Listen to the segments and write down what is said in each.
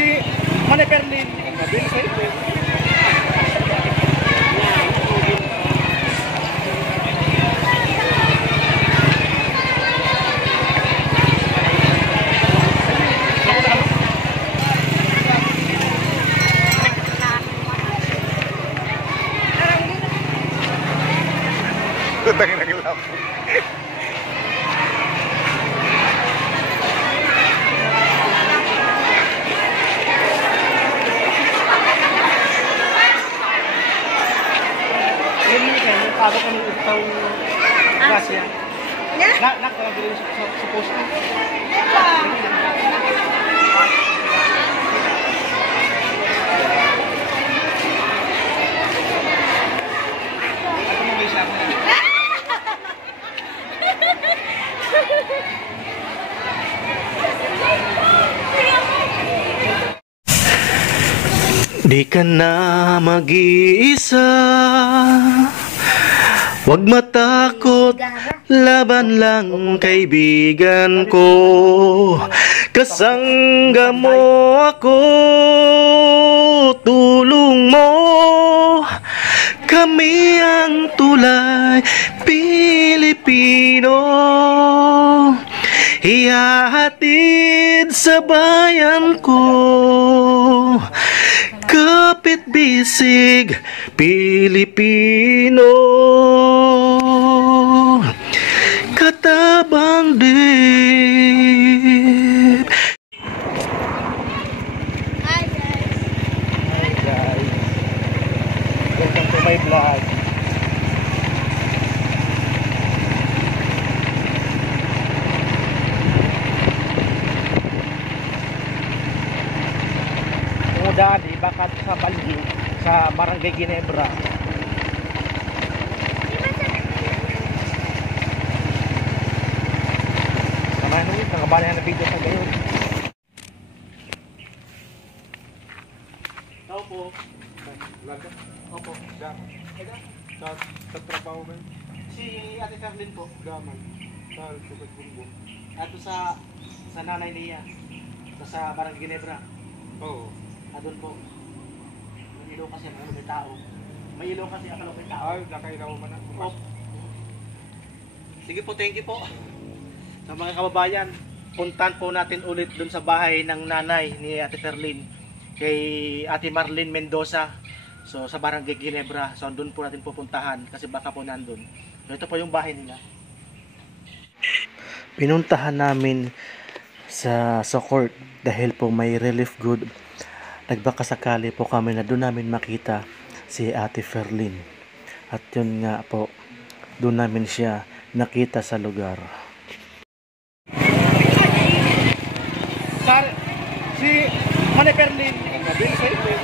si Mane Perlin. Sabi sa ito. Tangin ang lampu. Ini kayo, pago kami itong grasya. Nak na dili sa post. Di ka na mag-iisa, wag matakot, laban lang kaibigan ko. Kasangga mo ako, tulong mo, kami ang tulay Pilipino. Ihahatid sa bayan ko, kapit bisig Pilipino, katabang dip. Hi guys, welcome to my vlog. Dati bakat sa Balgi sa Barangay Ginebra. Samahan nyo, nakabalayan na video sa gayon. Tao po. Opo. Sa trabaho ba? Si Ate Carlin po. Gaman. Sa Sukat Bumbo. Ato sa nanay niya. Sa Barangay Ginebra. Oo. Doon po. May ilaw kasi ang may tao. May ilaw kasi ang may tao. Ay, nakailaw man ako. Sige po, thank you po. Sa mga kababayan, puntan po natin ulit doon sa bahay ng nanay ni Ate Perlin. Kay Ate Marlene Mendoza. So, sa Barangay Ginebra. So, doon po natin pupuntahan kasi baka po nandun. So, ito po yung bahay nila. Pinuntahan namin sa court dahil po may relief good. Nagbakasakali po kami na doon namin makita si Ate Perlin. At yun nga po, doon namin siya nakita sa lugar. Si Mane Perlin. Sabi sa ito.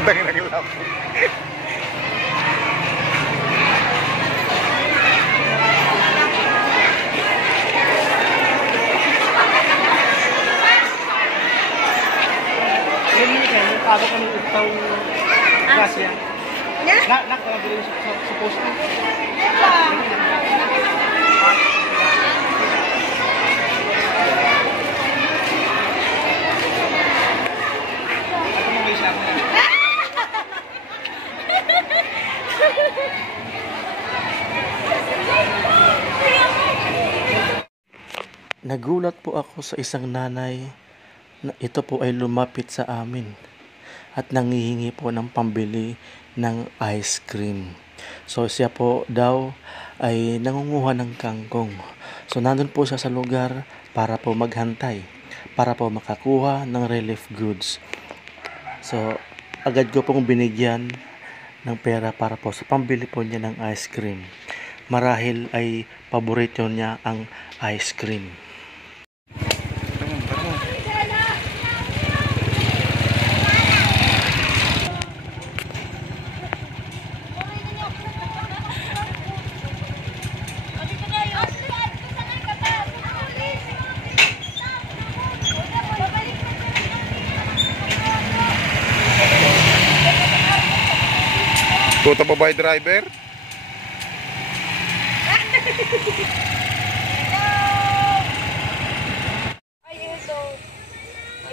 Tangin ang lampu. Ini kayo, pago kami itong grasya. Nak na dili sa post. Nagulat po ako sa isang nanay na ito po ay lumapit sa amin at nangihingi po ng pambili ng ice cream. So siya po daw ay nangunguha ng kangkong. So nandun po siya sa lugar para po maghantay, para po makakuha ng relief goods. So agad ko pong binigyan ng pera para po sa pambili po niya ng ice cream. Marahil ay paborito niya ang ice cream. Tota pa ba yung driver? Ay, ito.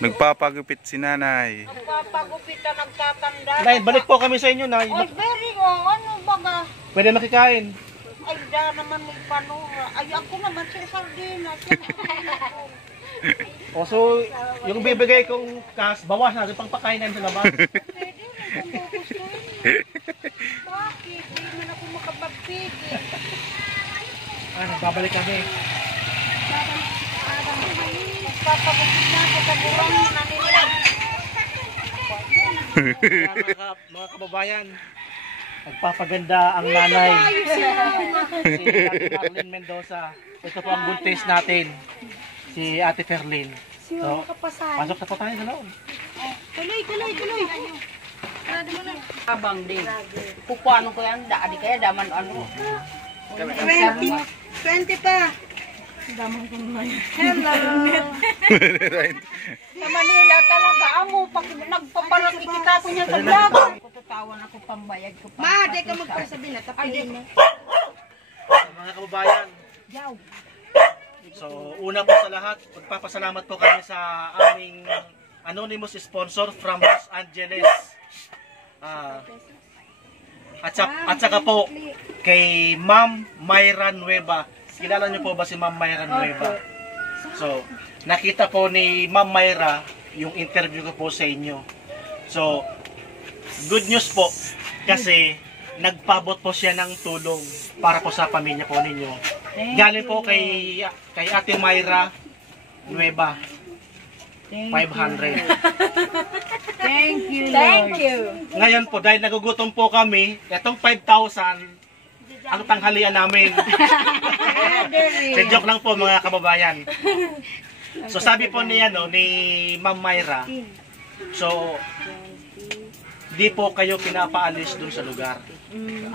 Nagpapagupit si nanay. Nagpapagupit na nagtatanda. Nay, balik po kami sa inyo, Nay. Ay, very oh. Ano baga? Pwede makikain. Ay, da naman may panura. Ay, ako naman sa sardinas. O so, yung bibigay kong cash, bawas natin pang pakainan sa labas. Pwede rin kung gugustuhin. Bakit? Hindi man ako makapagpigil. Nagbabalik kami. Nagpapagupit na ako sa burang na nila. Mga kababayan, nagpapaganda ang nanay. Si Ate Marlene Mendoza. Ito po ang buntis natin. Si Ate Ferlin. So, pasok na po tayo sa loob. Tuloy. Abang din. Pupuano ko yan, daadi kaya daman ano. 20 pa. Hello. Sa Manila talaga, amo, pag nagpapalag ikita ko niya sa vlog. Tutawan ako pambayad ko pa. Ma, di ka magpasabi na. Tapilin mo. Mga kababayan. So, una po sa lahat, magpapasalamat po kami sa aming anonymous sponsor from Los Angeles. At saka po kay Ma'am Mayra Nueva. Kilala niyo po ba si Ma'am Mayra Nueva? So, nakita po ni Ma'am Mayra yung interview ko po sa inyo. So, good news po kasi nagpabot po siya ng tulong para po sa pamilya po ninyo. Galing po kay Ate Mayra Nueva. 500. Thank you. Ngayon po, dahil nagugutom po kami, itong 5,000 ang tanghalian namin. Joke lang po mga kababayan. So sabi po ni Ma'am Mayra, so di po kayo pinapaalis dun sa lugar.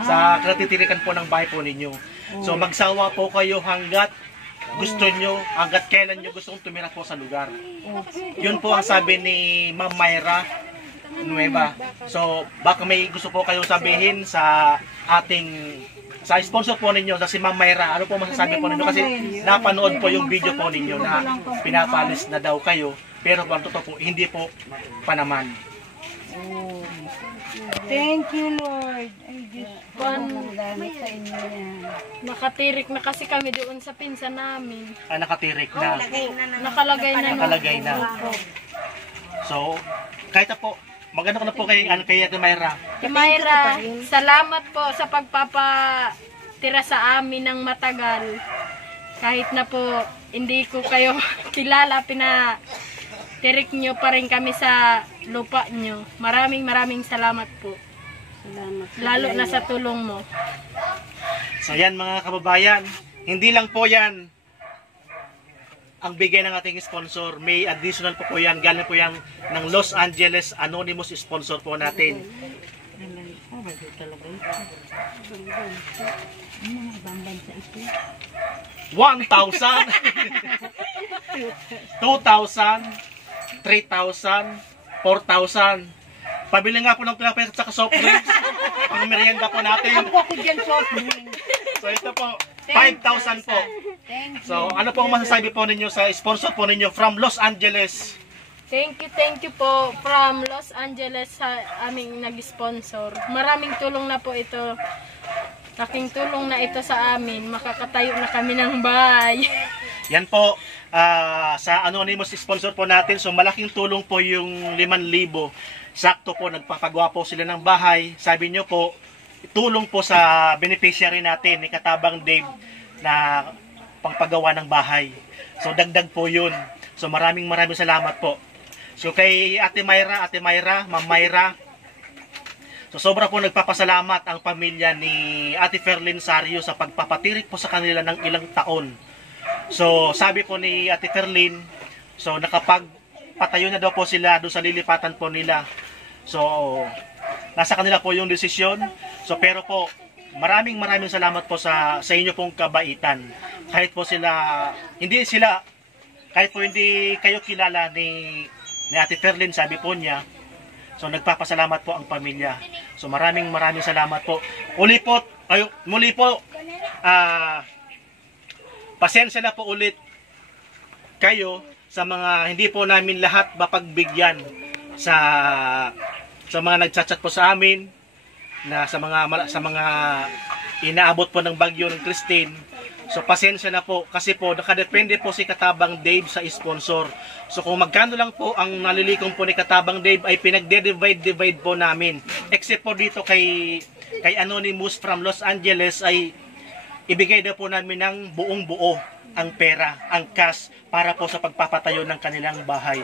Sa kinatitirikan po ng bahay po ninyo. So magsawa po kayo hanggat gusto nyo, hanggat kailan nyo gustong tumira po sa lugar. Yun po ang sabi ni Ma'am Mayra Nueva. So baka may gusto po kayong sabihin sa sa sponsor po ninyo, sa si Ma'am Mayra. Ano po masasabi po ninyo? Kasi napanood po yung video po ninyo na pinapalis na daw kayo. Pero kung totoo po, hindi po pa naman. Thank you, Lord. Ay, Diyos ko. Nakatirik na kasi kami doon sa pinsan namin. Nakatirik na. Nakalagay na. Nakalagay na. So, kahit na po, maganda ko na po kay Ate Mayra. Mayra, salamat po sa pagpapatira sa amin ng matagal. Kahit na po hindi ko kayo kilala, pinatirik nyo pa rin kami sa lupa nyo. Maraming salamat po. Lalo na sa tulong mo. So yan mga kababayan, hindi lang po yan ang bigay ng ating sponsor. May additional po yan. Galing po yan ng Los Angeles anonymous sponsor po natin. 1,000 2,000 3,000 4,000. Pabili nga po ng tinapay at saka soft drinks. Pang merienda po natin. So ito po, 5,000 po. So ano po ang masasabi po ninyo sa sponsor po ninyo from Los Angeles? Thank you po from Los Angeles sa aming nag-sponsor. Maraming tulong na po ito. Laking tulong na ito sa amin. Makakatayo na kami ng bahay. Yan po, sa anonymous sponsor po natin. So malaking tulong po yung 5,000. Sakto po, nagpapagawa po sila ng bahay. Sabi nyo po, tulong po sa beneficiary natin ni Katabang Dave na pangpagawa ng bahay. So dagdag po yun. So maraming salamat po. So kay Ate Mayra, Ma'am Mayra, so sobra po nagpapasalamat ang pamilya ni Ate Ferlin Sario sa pagpapatirik po sa kanila ng ilang taon. So sabi po ni Ate Ferlin, so nakapagpatayo na daw po sila doon sa lilipatan po nila. So nasa kanila po yung desisyon. So pero po maraming salamat po sa inyo pong kabaitan. Kahit po kahit po hindi kayo kilala ni Ate Ferlin, sabi po niya, So nagpapasalamat po ang pamilya. So maraming salamat po. Muli po, pasensya na po ulit kayo sa mga hindi po namin lahat mapagbigyan sa mga nagchat-chat po sa amin na sa mga inaabot po ng bagyo ng Christine. So pasensya na po kasi po nakadepende po si Katabang Dave sa sponsor. So kung magkano lang po ang nalilikom po ni Katabang Dave ay pinagde-divide po namin. Except po dito kay Anonymous from Los Angeles ay ibigay na po namin ng buong buo ang pera, ang cash para po sa pagpapatayo ng kanilang bahay.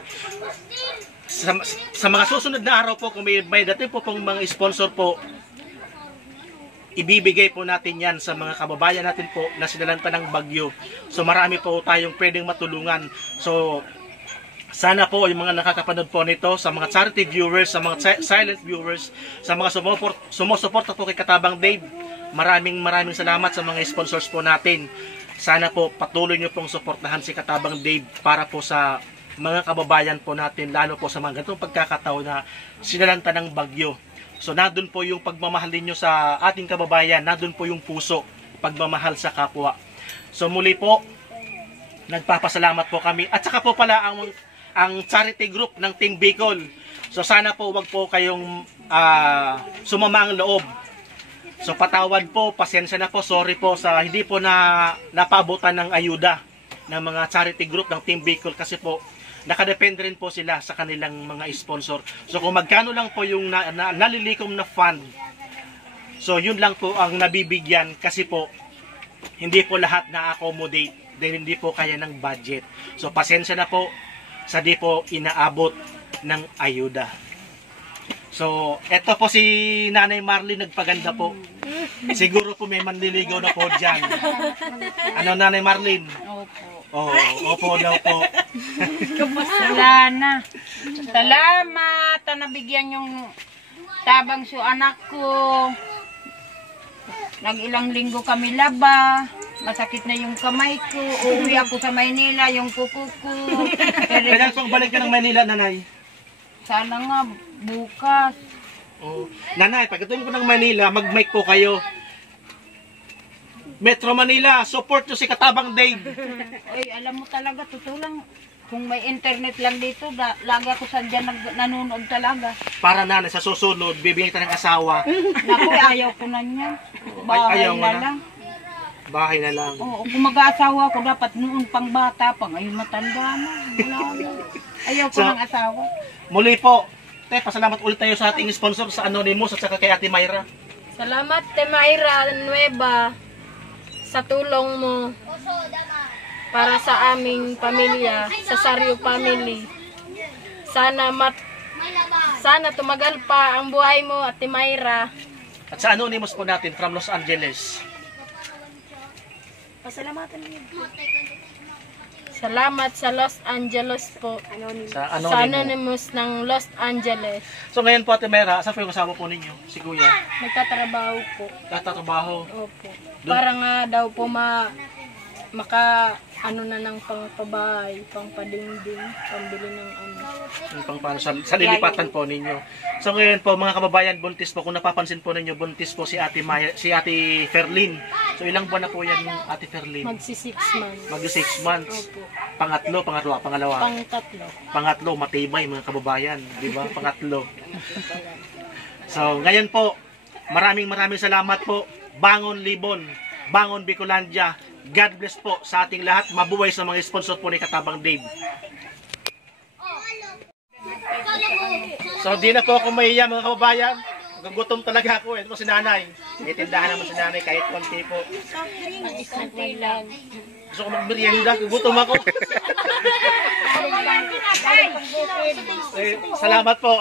Sa mga susunod na araw po kung may dating po pong mga sponsor po, ibibigay po natin yan sa mga kababayan natin po na sinalanta ng bagyo. So marami po tayong pwedeng matulungan. So sana po yung mga nakakapanood po nito, sa mga charity viewers, sa mga silent viewers, sa mga sumusuporta po kay Katabang Dave, maraming salamat sa mga sponsors po natin. Sana po patuloy nyo pong suportahan si Katabang Dave para po sa mga kababayan po natin, lalo po sa mga ganitong pagkakataon na sinalanta ng bagyo. So nandun po yung pagmamahal ninyo sa ating kababayan, nandun po yung puso, pagmamahal sa kapwa. So muli po, nagpapasalamat po kami. At saka po pala ang charity group ng Team Bicol. So sana po wag po kayong sumama ang loob. So patawad po, pasensya na po, sorry po sa hindi po napaabutan ng ayuda ng mga charity group ng Team Bicol kasi po nakadepende rin po sila sa kanilang mga sponsor. So kung magkano lang po yung nalilikom na fund, so yun lang po ang nabibigyan kasi po hindi po lahat na-accommodate dahil hindi po kaya ng budget. So pasensya na po sa di po inaabot ng ayuda. So eto po si Nanay Marlene nagpaganda po. Siguro po may manliligaw na po dyan. Ano Nanay Marlene? Opo. Opo daw po. Wala na. Salamat. Nabigyan yung tabang so anak ko. Nag-ilang linggo kami laba. Masakit na yung kamay ko. Uwi ako sa Maynila, yung kuko ko. Kailan pong balik ka ng Manila, Nanay? Sana nga bukas. Nanay, pagdating ko ng Manila, mag-mic po kayo. Metro Manila, support nyo si Katabang Dave. Ay, alam mo talaga, totoo lang. Kung may internet lang dito, lagi ako sadya nanonood talaga. Para Nanay, sa susunod, bibigyan kita ng asawa. Naku, ayaw ko na niyan. Bahay Ayaw mo na na? lang. Bahay na lang. Oo, kung mag-aasawa ko, dapat noon pang bata pa. Ngayon matanda na. Wala na. Ayaw ko So, ng asawa. Muli po, pasalamat ulit tayo sa ating sponsor sa Anonymous at saka kay Ate Mayra. Salamat, Mayra Nueva, sa tulong mo para sa aming pamilya, sa Sario family. Sana tumagal pa ang buhay mo, Ate Mayra. At sa Anonymous po natin from Los Angeles. Pasalamatan niyo. Salamat sa Los Angeles po. Sa Sa Anonymous ng Los Angeles. So ngayon po Ate Mayra, saan po yung kasama po ninyo? Si Kuya? Nagtatrabaho po. Nagtatrabaho. Opo. Para nga daw po maka ano na ng pangpabahay, pangpadingding, pambili ng ano. Yung pang paano sa lilipatan po ninyo. So ngayon po mga kababayan, buntis po, kung napapansin po ninyo, buntis po si Ate Ferlin. So ilang buwan na po yan Ate Ferlin? Magsi 6 months. Mag 6 months. Opo. Pangalawa. Pangtatlo. Pangatlo, matibay mga kababayan, di ba? Pangatlo. So ngayon po, maraming salamat po. Bangon Libon, Bangon Bicolandia. God bless po sa ating lahat. Mabuhay sa mga sponsor po ni Katabang Dave. So di na po ako mahiya mga kababayan. Gugutom talaga ako. Ito po si Nanay. May tindahan naman si Nanay kahit konti po. Gusto ko magmerienda. Gugutom ako. Salamat po.